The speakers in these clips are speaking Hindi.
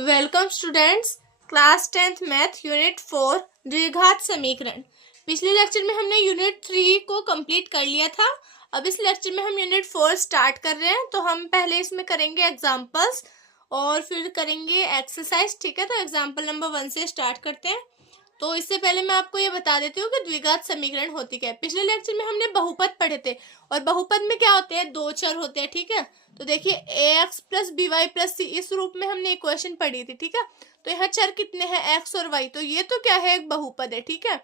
Welcome students, class 10th math unit 4 द्विघात समीकरण। पिछले लेक्चर में हमने यूनिट 3 को कंप्लीट कर लिया था। अब इस लेक्चर में हम यूनिट 4 स्टार्ट कर रहे हैं, तो हम पहले इसमें करेंगे एग्जांपल्स और फिर करेंगे एक्सरसाइज। ठीक है, तो एग्जांपल नंबर 1 से स्टार्ट करते हैं। तो इससे पहले मैं आपको ये बता देती हूँ कि द्विघात समीकरण होती क्या है। पिछले लेक्चर में हमने बहुपद पढ़े थे और बहुपद में क्या होते हैं, दो चर होते हैं। ठीक है, तो देखिए ax plus b y plus c, इस रूप में हमने इक्वेशन पढ़ी थी। ठीक है, तो यहाँ चर कितने हैं, x और y, तो ये तो क्या है, एक बहुपद है। ठीक है,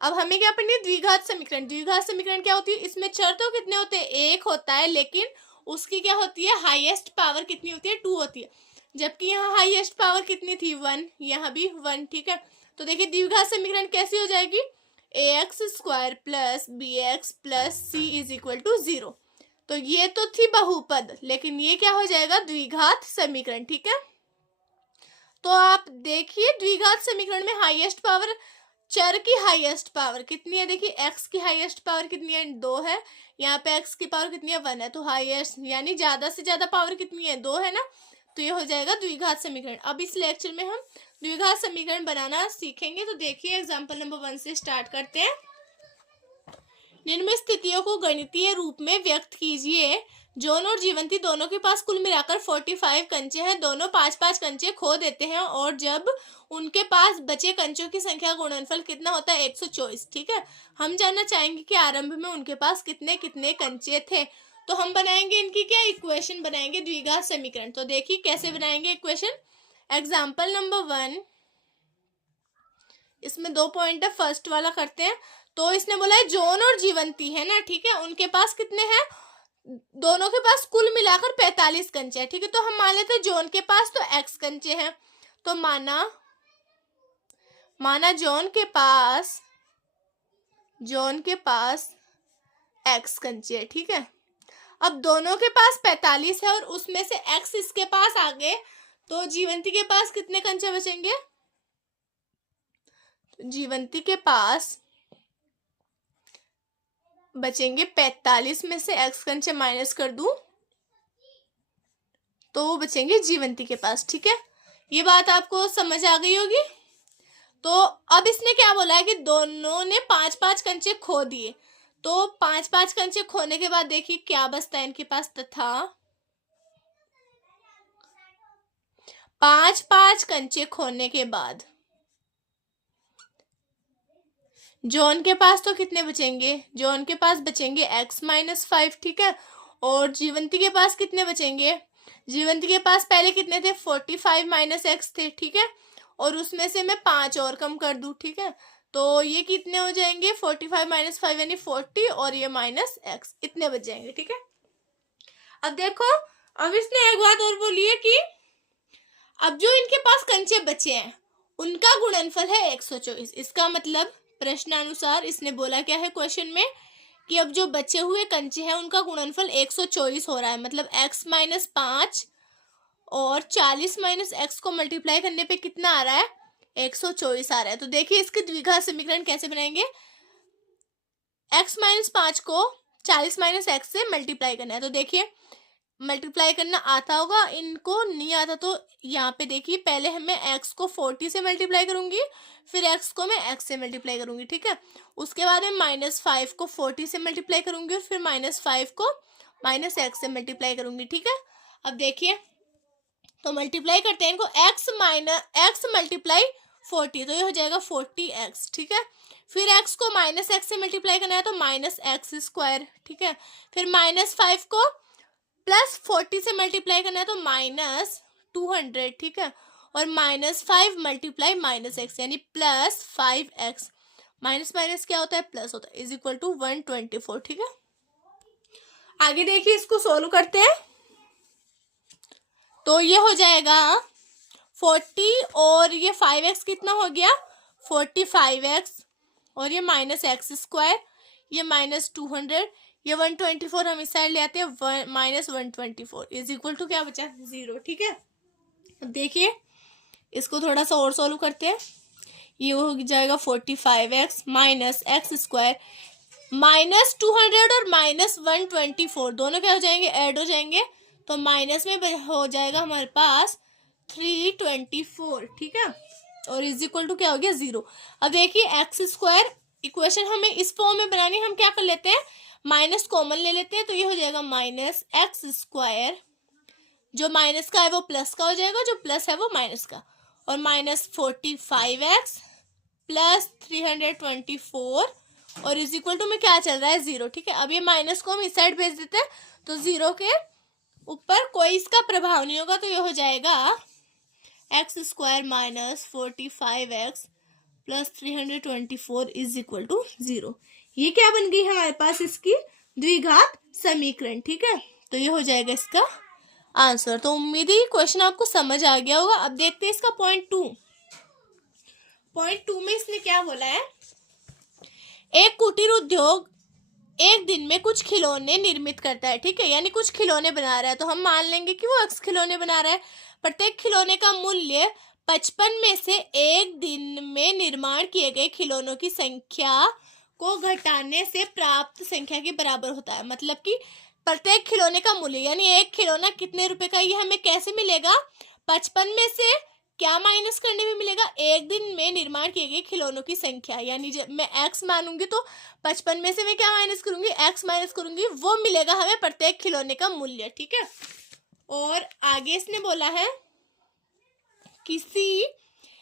अब हमें क्या पढ़नी है, द्विघात समीकरण। द्विघात समीकरण क्या होती है, इसमें चर तो कितने होते हैं, एक होता है, लेकिन उसकी क्या होती है, हाईएस्ट पावर कितनी होती है, 2 होती है। जबकि यहाँ हाईएस्ट पावर कितनी थी, 1, यहाँ भी 1। ठीक है, तो देखिए द्विघात समीकरण कैसी हो जाएगी, ax square plus B x plus C is equal to 0। तो ये तो थी बहुपद, लेकिन ये क्या हो जाएगा, द्विघात समीकरण। ठीक है, तो आप देखिए द्विघात समीकरण में हाईएस्ट पावर, चर की हाईएस्ट पावर कितनी है, देखिए x की हाईएस्ट पावर कितनी है, 2 है। यहाँ पे x की पावर कितनी है, 1 है। तो हाईएस्ट यानी ज्यादा से ज्यादा पावर कितनी है, 2 है ना। तो ये हो जाएगा द्विघात समीकरण। अब इस लेक्चर में हम द्विघात समीकरण बनाना सीखेंगे। तो देखिए एग्जाम्पल नंबर 1 से स्टार्ट करते हैं। निम्न स्थितियों को गणितीय रूप में व्यक्त कीजिए। जॉन और जीवंती दोनों के पास कुल मिलाकर 45 कंचे हैं। दोनों 5-5 कंचे खो देते हैं और जब उनके पास बचे कंचों की संख्या गुणनफल कितना होता है, 124। ठीक है, हम जानना चाहेंगे कि आरंभ में उनके पास कितने कितने कंचे थे। तो हम बनाएंगे इनकी क्या, इक्वेशन बनाएंगे द्विघात समीकरण। तो देखिए कैसे बनाएंगे इक्वेशन। एग्जाम्पल नंबर 1, इसमें 2 पॉइंट है, फर्स्ट वाला करते हैं। तो इसने बोला है जॉन और जीवंती है ना, ठीक है, उनके पास कितने हैं, दोनों के पास कुल मिलाकर 45 कंचे हैं। ठीक है, तो हम मान लेते हैं जॉन के पास तो x कंचे हैं। तो माना जॉन के पास x कंचे है। ठीक है, अब दोनों के पास 45 है और उसमें से x इसके पास आ गए, तो जीवंती के पास कितने कंचे बचेंगे, जीवंती के पास बचेंगे 45 में से x कंचे माइनस कर दूं तो वो बचेंगे जीवंती के पास। ठीक है, ये बात आपको समझ आ गई होगी। तो अब इसने क्या बोला है कि दोनों ने 5-5 कंचे खो दिए। तो 5-5 कंचे खोने के बाद देखिए क्या बचता है इनके पास, तथा 5-5 कंचे खोने के बाद जॉन के पास तो कितने बचेंगे, जॉन के पास बचेंगे x माइनस 5। ठीक है, और जीवंती के पास कितने बचेंगे, जीवंती के पास पहले कितने थे, 45 माइनस एक्स थे। ठीक है, और उसमें से मैं 5 और कम कर दूं। ठीक है, तो ये कितने हो जाएंगे, 45 माइनस 5 यानी 40 और ये माइनस एक्स, इतने बच जाएंगे। ठीक है, अब देखो, अब इसने एक बात और बोली है कि अब जो इनके पास कंचे बचे हैं उनका गुणनफल है 124। इसका मतलब प्रश्नानुसार इसने बोला क्या है क्वेश्चन में, कि अब जो बचे हुए कंचे हैं उनका गुणनफल 124 हो रहा है। मतलब x माइनस 5 और 40 माइनस एक्स को मल्टीप्लाई करने पे कितना आ रहा है, 124 आ रहा है। तो देखिए इसके द्विघात समीकरण कैसे बनाएंगे, x माइनस 5 को 40 माइनस एक्स से मल्टीप्लाई करना है। तो देखिए मल्टीप्लाई करना आता होगा, इनको नहीं आता। तो यहाँ पे देखिए पहले मैं x को 40 से मल्टीप्लाई करूंगी, फिर x को मैं x से मल्टीप्लाई करूंगी। ठीक है, उसके बाद मैं -5 को 40 से मल्टीप्लाई करूंगी और फिर -5 को -x से मल्टीप्लाई करूंगी। ठीक है, अब देखिए तो मल्टीप्लाई करते हैं इनको, x मल्टीप्लाई 40, तो ये हो जाएगा 40x। ठीक है, फिर x को -x से मल्टीप्लाई करना है तो -x स्क्वायर। ठीक है, फिर -5 को +40 से मल्टीप्लाई करना है तो -200। ठीक है, और -5 मल्टीप्लाई -x यानी +5x, माइनस माइनस क्या होता है, प्लस होता है, इज इक्वल टू 124। ठीक है, आगे देखिए इसको सोल्व करते हैं। तो ये हो जाएगा 40 और ये 5x कितना हो गया, 45x, और ये -x स्क्वायर, ये -200, ये 124 हम इस साइड ले आते हैं, -124 इज इक्वल टू क्या बचा, 0। ठीक है, अब देखिए इसको थोड़ा सा और सॉल्व करते हैं। ये हो जाएगा 45x माइनस एक्स स्क्वायर -200 और -124 दोनों क्या हो जाएंगे, ऐड हो जाएंगे। तो माइनस में हो जाएगा हमारे पास 324, ठीक है, और इज इक्वल टू क्या हो गया 0। अब देखिए एक्स स्क्वायर इक्वेशन हमें इस फॉर्म में बनानी, हम क्या कर लेते हैं, माइनस कॉमन ले लेते हैं, तो ये हो जाएगा माइनस एक्स स्क्वायर, जो माइनस का है वो प्लस का हो जाएगा, जो प्लस है वो माइनस का, और माइनस 45x प्लस 324 और इज इक्वल टू में क्या चल रहा है 0, ठीक है। अब ये माइनस को हम इस साइड भेज देते हैं, तो 0 के ऊपर कोई इसका प्रभाव नहीं होगा, तो ये हो जाएगा X square minus 45x plus 324 is equal to 0। ये क्या बन गई हमारे पास, इसकी द्विघात समीकरण, ठीक है। तो ये हो जाएगा इसका आंसर। तो उम्मीद है क्वेश्चन आपको समझ आ गया होगा। अब देखते हैं इसका पॉइंट 2 में इसने क्या बोला है, एक कुटीर उद्योग एक दिन में कुछ खिलौने निर्मित करता है, ठीक है, यानी कुछ खिलौने बना रहा है, तो हम मान लेंगे कि वो एक्स खिलौने बना रहा है। प्रत्येक खिलौने का मूल्य 55 में से एक दिन में निर्माण किए गए खिलौनों की संख्या को घटाने से प्राप्त संख्या के बराबर होता है। मतलब कि प्रत्येक खिलौने का मूल्य यानी एक खिलौना कितने रुपए का, ये हमें कैसे मिलेगा, 55 में से क्या माइनस करने में मिलेगा, एक दिन में निर्माण किए गए खिलौनों की संख्या, यानी जब मैं x मानूंगी तो 55 में से मैं क्या माइनस करूंगी, x माइनस करूंगी, वो मिलेगा हमें प्रत्येक खिलौने का मूल्य, ठीक है। और आगे इसने बोला है किसी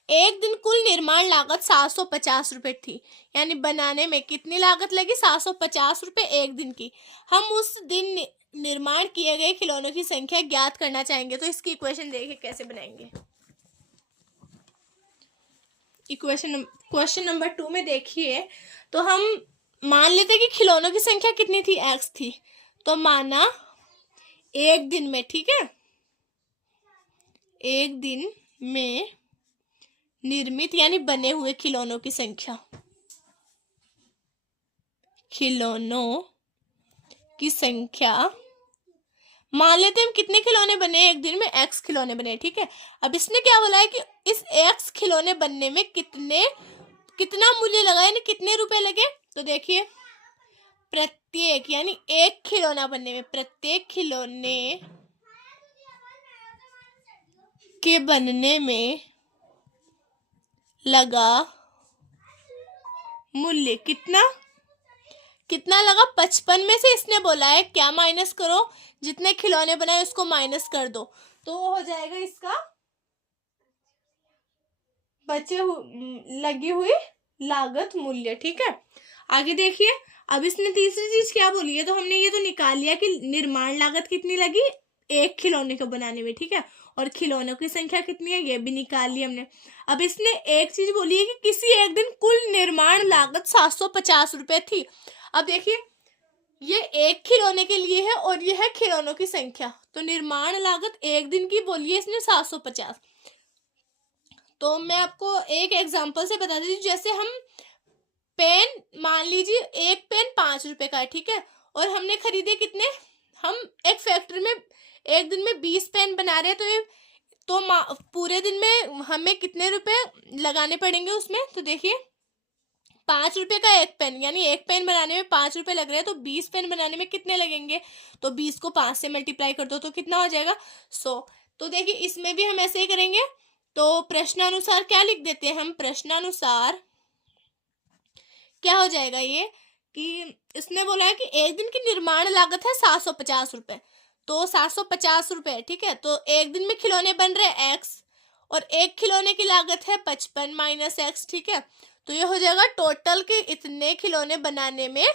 एक दिन कुल निर्माण लागत 750 रुपए थी, यानी बनाने में कितनी लागत लगी, 750 रुपए एक दिन की। हम उस दिन निर्माण किए गए खिलौनों की संख्या ज्ञात करना चाहेंगे, तो इसकी इक्वेशन देखिए कैसे बनाएंगे। क्वेश्चन नंबर 2 में देखिए, तो हम मान लेते हैं कि खिलौनों की संख्या कितनी थी, x थी, तो माना एक दिन में, ठीक है, एक दिन में निर्मित यानी बने हुए खिलौनों की संख्या, खिलौनों की संख्या मान लेते हैं हम कितने खिलौने बने एक दिन में, x खिलौने बने, ठीक है। अब इसने क्या बोला है कि इस x खिलौने बनने में कितना मूल्य लगा, यानी कितने रुपए लगे, तो देखिए प्रत्येक यानी एक खिलौना बनने में प्रत्येक खिलौने के बनने में लगा मूल्य कितना लगा, 55 में से इसने बोला है क्या माइनस करो, जितने खिलौने बनाए उसको माइनस कर दो, तो वो हो जाएगा इसका लगी हुई लागत मूल्य, ठीक है। आगे देखिए, अब इसने तीसरी चीज क्या बोली है, तो हमने ये तो निकाल लिया कि निर्माण लागत कितनी लगी एक खिलौने को बनाने में, ठीक है, और खिलौनों की संख्या कितनी है ये भी निकाल ली हमने। अब इसने एक चीज बोली है कि किसी एक दिन कुल निर्माण लागत 750 रुपए थी। अब देखिए ये एक खिलौने के लिए है और ये है खिलौनों की संख्या, तो निर्माण लागत एक दिन की बोली है इसने 750। तो मैं आपको एक एग्जांपल से बता देती हूँ, जैसे हम पेन मान लीजिए एक पेन 5 रुपए का है, ठीक है, और हमने खरीदे कितने, हम एक फैक्ट्री में एक दिन में 20 पेन बना रहे हैं, तो पूरे दिन में हमें कितने रुपए लगाने पड़ेंगे उसमें, तो देखिए 5 रुपए का एक पेन, यानी एक पेन बनाने में 5 रुपए लग रहे हैं, तो 20 पेन बनाने में कितने लगेंगे, तो 20 को 5 से मल्टीप्लाई कर दो तो कितना हो जाएगा 100। तो देखिए इसमें भी हम ऐसे ही करेंगे, तो प्रश्नानुसार क्या लिख देते हैं हम, प्रश्नानुसार क्या हो जाएगा ये कि इसने बोला है कि एक दिन की निर्माण लागत है 750 रुपए, तो 750 रुपए, ठीक है, तो एक दिन में खिलौने बन रहे हैं x और एक खिलौने की लागत है 55 माइनस x, ठीक है, तो ये हो जाएगा टोटल के इतने खिलौने बनाने में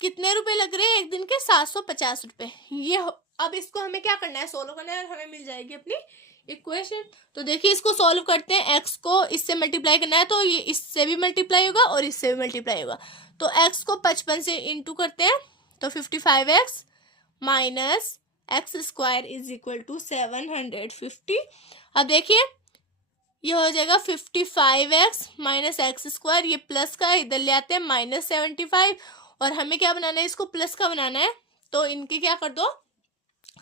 कितने रुपए लग रहे हैं एक दिन के 750 रुपए। ये अब इसको हमें क्या करना है, सोल्व करना है और हमें मिल जाएगी अपनी इक्वेशन। तो देखिए इसको सॉल्व करते हैं, x को इससे मल्टीप्लाई करना है तो ये इससे भी मल्टीप्लाई होगा और इससे भी मल्टीप्लाई होगा, तो x को 55 से इंटू करते हैं तो 55x minus x square is equal to 750। अब देखिए ये हो जाएगा 55x माइनस एक्स स्क्वायर, ये प्लस का इधर ले आते हैं -75, और हमें क्या बनाना है, इसको प्लस का बनाना है, तो इनके क्या कर दो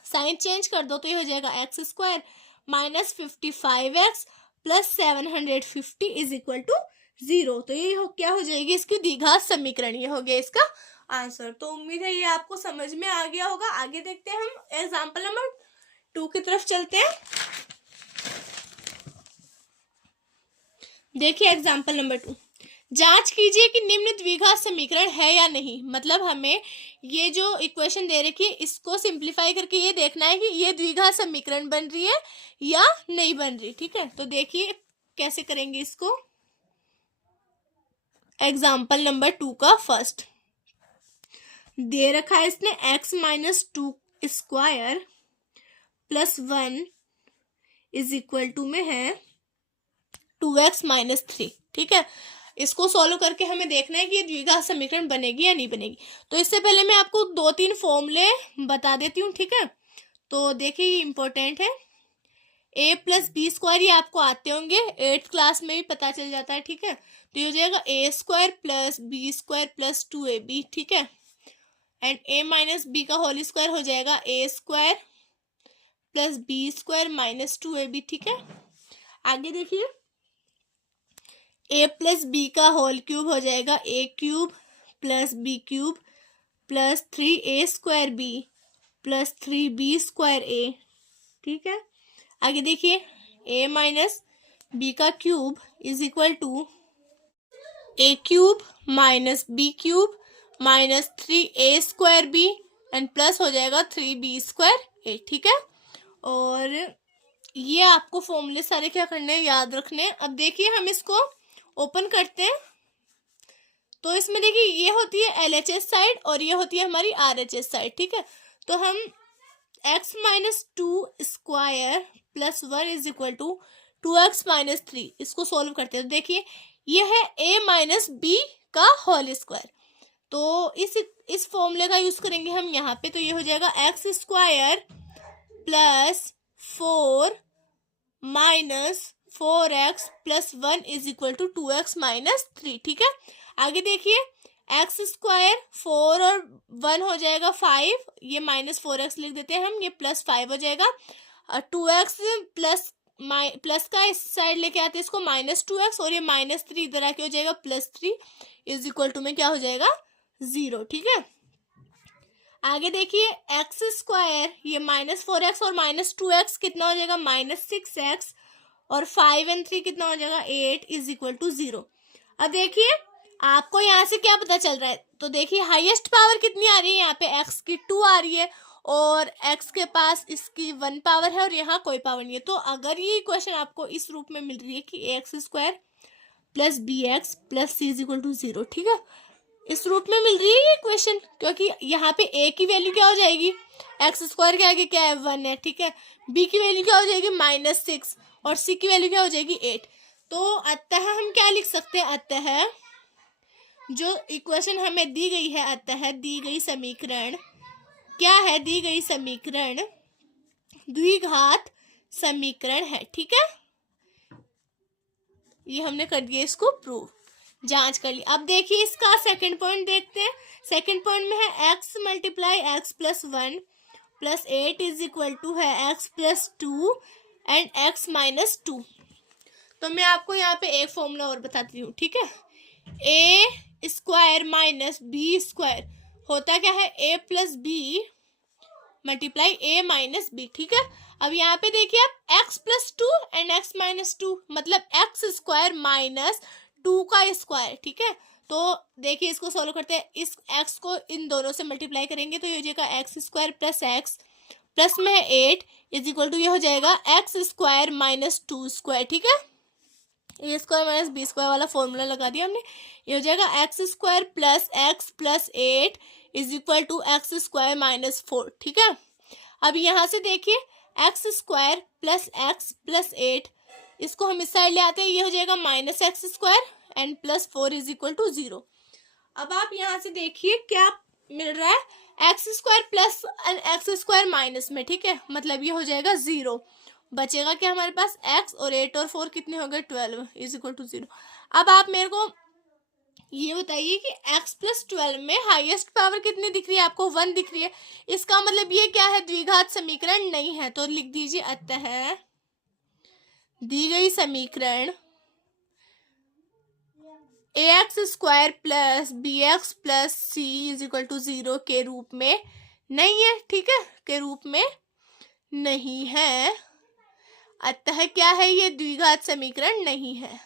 साइन चेंज कर दो, तो ये हो जाएगा X square minus 55x plus 750 is equal to 0। तो ये क्या हो जाएगी इसकी द्विघात समीकरण, ये हो गया इसका आंसर। तो उम्मीद है ये आपको समझ में आ गया होगा। आगे देखते हैं हम एग्जाम्पल नंबर 2 की तरफ चलते हैं। देखिए एग्जाम्पल नंबर 2, जांच कीजिए कि निम्न द्विघात समीकरण है या नहीं। मतलब हमें ये जो इक्वेशन दे रखी है इसको सिंप्लीफाई करके ये देखना है कि ये द्विघात समीकरण बन रही है या नहीं बन रही। ठीक है, तो देखिए कैसे करेंगे इसको। एग्जाम्पल नंबर 2 का फर्स्ट दे रखा है इसने x minus 2 square plus 1 is equal to में है 2x माइनस 3। ठीक है, इसको सॉल्व करके हमें देखना है कि ये द्विघात समीकरण बनेगी या नहीं बनेगी। तो इससे पहले मैं आपको 2-3 फॉर्मूले बता देती हूँ। ठीक है, तो देखिए ये इंपॉर्टेंट है। a प्लस बी स्क्वायर ये आपको आते होंगे, 8th क्लास में भी पता चल जाता है। ठीक है, तो ये हो जाएगा a square plus B square plus 2ab। ठीक है, एंड a माइनस बी का होल स्क्वायर हो जाएगा a square plus B square minus 2ab। ठीक है, आगे देखिए a प्लस बी का होल क्यूब हो जाएगा a cube plus B cube plus 3a square B plus 3b square a। ठीक है, आगे देखिए a माइनस बी का cube is equal to a cube minus B cube minus 3a square B and plus हो जाएगा 3b स्क्वायर a। ठीक है, और ये आपको फॉर्मूले सारे क्या करने हैं, याद रखने हैं। अब देखिए हम इसको ओपन करते हैं, तो इसमें देखिए ये होती है LHS साइड और ये होती है हमारी RHS साइड। ठीक है, तो हम x minus 2 square plus 1 is equal to 2x minus 3 इसको सॉल्व करते हैं। तो देखिए ये है a माइनस बी का होल स्क्वायर, तो इस फॉर्मूले का यूज करेंगे हम यहाँ पे। तो ये हो जाएगा x square plus 4 minus 4x plus 1 is equal to 2x minus 3। ठीक है, आगे देखिए x स्क्वायर 4 और 1 हो जाएगा 5, ये माइनस 4x लिख देते हैं हम, ये प्लस 5 हो जाएगा। 2x प्लस का इस साइड लेके आते हैं इसको माइनस 2x, और ये माइनस 3 इधर आके हो जाएगा प्लस 3 इज इक्वल टू में क्या हो जाएगा 0। ठीक है, आगे देखिए एक्स स्क्वायर ये माइनस 4x और माइनस 2x कितना हो जाएगा माइनस 6x, और 5 और 3 कितना हो जाएगा 8 इज इक्वल टू 0। अब देखिए आपको यहाँ से क्या पता चल रहा है, तो देखिए हाईएस्ट पावर कितनी आ रही है, यहाँ पे x की 2 आ रही है और x के पास इसकी 1 पावर है और यहाँ कोई पावर नहीं है। तो अगर ये इक्वेशन आपको इस रूप में मिल रही है कि ax square plus B x plus C is equal to 0, ठीक है, इस रूप में मिल रही है ये इक्वेशन, क्योंकि यहाँ पे a की वैल्यू क्या हो जाएगी, एक्स स्क्वायर के आगे क्या है 1 है। ठीक है, b की वैल्यू क्या हो जाएगी -6 और c की वैल्यू क्या हो जाएगी 8। तो अतः हम क्या लिख सकते हैं, अतः जो इक्वेशन हमें दी गई है, अतः दी गई समीकरण क्या है, दी गई समीकरण द्विघात समीकरण है। ठीक है, ये हमने कर दिया इसको प्रूव, जांच कर ली। अब देखिए इसका सेकंड पॉइंट देखते हैं। सेकंड पॉइंट में है x multiply x plus 1 plus 8 is equal to है x plus 2 and x minus 2। तो मैं आपको यहाँ पे एक फॉर्मूला और बताती हूँ। ठीक है, a square minus B square होता क्या है a plus b multiply a minus b. ठीक है, अब यहाँ पे देखिए आप x plus 2 and x minus 2 मतलब x स्क्वायर माइनस 2 का स्क्वायर। ठीक है, तो देखिए इसको सॉल्व करते हैं, इस x को इन दोनों से मल्टीप्लाई करेंगे तो ये हो जाएगा X square plus X plus में है 8 इज इक्वल टू ये हो जाएगा एक्स स्क्वायर माइनस 2 स्क्वायर। ठीक है, A square minus B square वाला फॉर्मूला लगा दिया हमने, ये हो जाएगा X square plus X plus 8 is equal to X square minus 4। ठीक है, अब यहाँ से देखिए X square plus X plus 8 इसको हम इस साइड ले आते हैं, ये हो जाएगा minus x square and plus 4 is equal to 0। अब आप यहाँ से देखिए क्या मिल रहा है, x square plus x square minus में। ठीक है, मतलब ये हो जाएगा 0, बचेगा क्या हमारे पास x, और 8 और 4 कितने हो गए 12 इज इक्वल टू 0। अब आप मेरे को ये बताइए कि x प्लस 12 में हाईएस्ट पावर कितनी दिख रही है, आपको 1 दिख रही है, इसका मतलब ये क्या है, द्विघात समीकरण नहीं है। तो लिख दीजिए अतः दी गई समीकरण ax square plus B x plus C is equal to 0 के रूप में नहीं है। ठीक है, के रूप में नहीं है, अतः क्या है, ये द्विघात समीकरण नहीं है।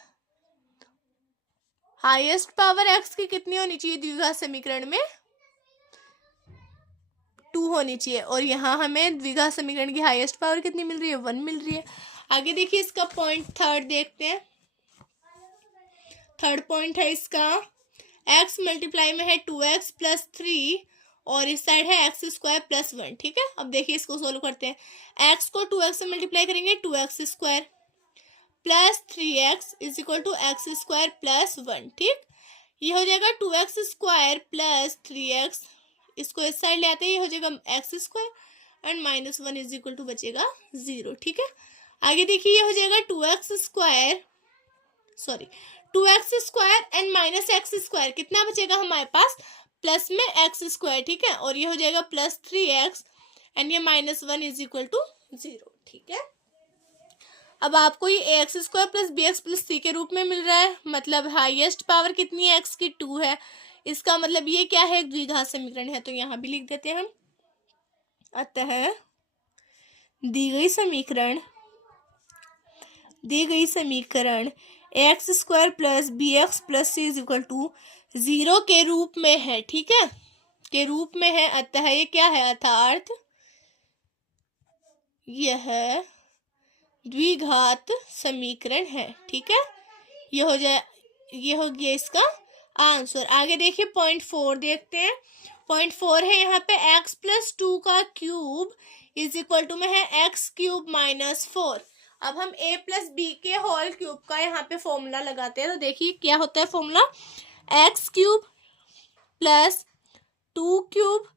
हाईएस्ट पावर एक्स की कितनी होनी चाहिए द्विघात समीकरण में? 2 होनी चाहिए। और यहाँ हमें द्विघात समीकरण की हाईएस्ट पावर कितनी मिल रही है? 1 मिल रही है। आगे देखिए इसका पॉइंट थर्ड देखते हैं। थर्ड पॉइंट है इसका, x मल्टीप्लाई में है 2x प्लस 3 और इस साइड है एक्स स्क्वायर प्लस 1। ठीक है, अब देखिए इसको सोल्व करते हैं। x को 2x से मल्टीप्लाई करेंगे, 2x square plus 3x is equal to X square plus 1। ठीक, ये हो जाएगा 2x स्क्वायर प्लस 3x, इसको इस साइड ले आते हैं, ये हो जाएगा X square and minus 1 is equal to बचेगा 0। ठीक है, आगे देखिए ये हो जाएगा 2x square and minus x square, कितना बचेगा हमारे पास? प्लस में एक्स स्क्वायर। ठीक है, और ये हो जाएगा प्लस 3x एंड ये माइनस 1 इज इक्वल टू 0। ठीक है, अब आपको ये ax square plus B x plus c के रूप में मिल रहा है, मतलब हाईएस्ट पावर कितनी है? x की 2 है। इसका मतलब ये क्या है? एक द्विघात समीकरण है। तो यहाँ भी लिख देते हैं हम। अतः दी गई समीकरण X square plus B x plus C is equal to 0 के रूप में है। ठीक है, के रूप में है। अतः ये क्या है? अर्थात यह द्विघात समीकरण है। ठीक है, ये हो गया इसका आंसर। आगे देखिए पॉइंट 4 देखते हैं। पॉइंट 4 है यहाँ पे x प्लस 2 का क्यूब इज इक्वल टू में है एक्स क्यूब माइनस 4। अब हम a प्लस बी के होल क्यूब का यहाँ पे फॉर्मूला लगाते हैं। तो देखिए क्या होता है formula, X cube plus 2 cube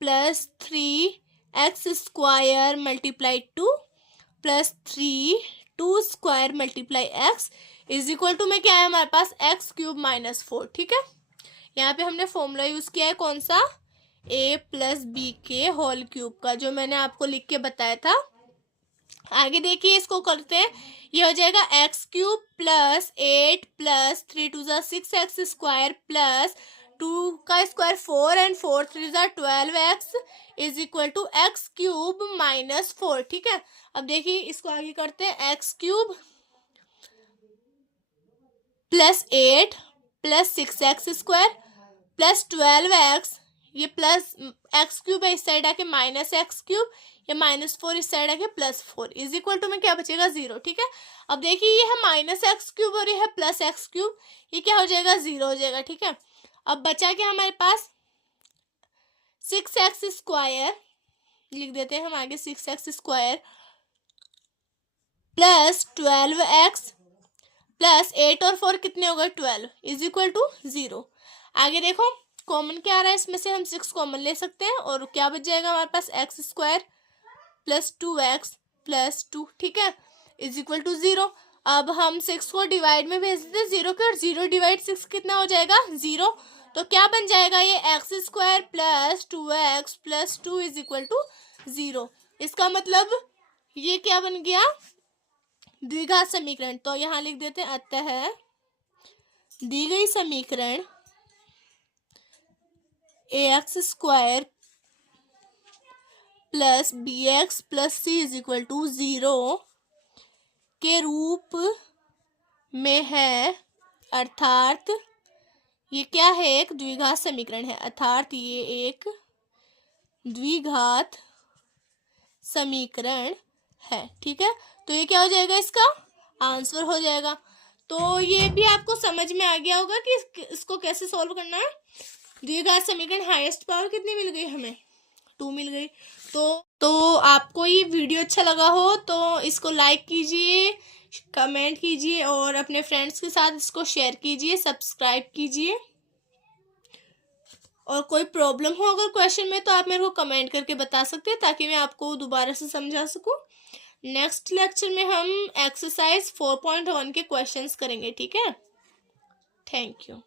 plus 3x square multiply 2 plus 2 square multiply X is equal to में क्या है हमारे पास? X cube minus 4। ठीक है, यहाँ पे हमने फॉर्मूला यूज किया है कौन सा? a प्लस बी के होल क्यूब का, जो मैंने आपको लिख के बताया था। आगे देखिए इसको करते हैं। ये हो जाएगा x cube plus 8 plus 3 2 6 x square plus 2 का square 4 and 4 3 12x is equal to x cube minus 4। ठीक है, अब देखिए इसको आगे करते हैं। X cube plus 8 plus 6x square plus 12x, ये प्लस एक्स क्यूब है, इस साइड आके माइनस एक्स क्यूब, ये माइनस 4 इस साइड आके प्लस 4 इज इक्वल टू में क्या बचेगा? 0। ठीक है, अब देखिए ये है माइनस एक्स क्यूब और ये है प्लस एक्स क्यूब, ये क्या हो जाएगा? 0 हो जाएगा। ठीक है, अब बचा क्या हमारे पास? 6x स्क्वायर लिख देते हैं हम आगे, 6x square plus 12x plus 8 और 4 कितने हो गए? 12 इज इक्वल टू 0। आगे देखो कॉमन क्या आ रहा है, इसमें से हम 6 कॉमन ले सकते हैं और क्या बच जाएगा हमारे पास? X square plus 2x plus 2। ठीक है, इज इक्वल टू 0। अब हम 6 को डिवाइड में भेज देते हैं 0 के, और 0 डिवाइड 6 कितना हो जाएगा? 0। तो क्या बन जाएगा? ये x square plus 2x plus 2 is equal to 0। इसका मतलब ये क्या बन गया? द्विघात समीकरण। तो यहाँ लिख देते हैं अतः दी गई समीकरण ax square plus B x plus C is equal to 0 के रूप में है। अर्थात ये क्या है? एक द्विघात समीकरण है। अर्थात ये एक द्विघात समीकरण है। ठीक है, तो ये क्या हो जाएगा? इसका आंसर हो जाएगा। तो ये भी आपको समझ में आ गया होगा कि इसको कैसे सॉल्व करना है। द्विघात समीकरण हाईएस्ट पावर कितनी मिल गई हमें? 2 मिल गई। तो आपको ये वीडियो अच्छा लगा हो तो इसको लाइक कीजिए, कमेंट कीजिए और अपने फ्रेंड्स के साथ इसको शेयर कीजिए, सब्सक्राइब कीजिए। और कोई प्रॉब्लम हो अगर क्वेश्चन में तो आप मेरे को कमेंट करके बता सकते हैं ताकि मैं आपको दोबारा से समझा सकूं। नेक्स्ट लेक्चर में हम एक्सरसाइज 4.1 के क्वेश्चंस करेंगे। ठीक है, थैंक यू।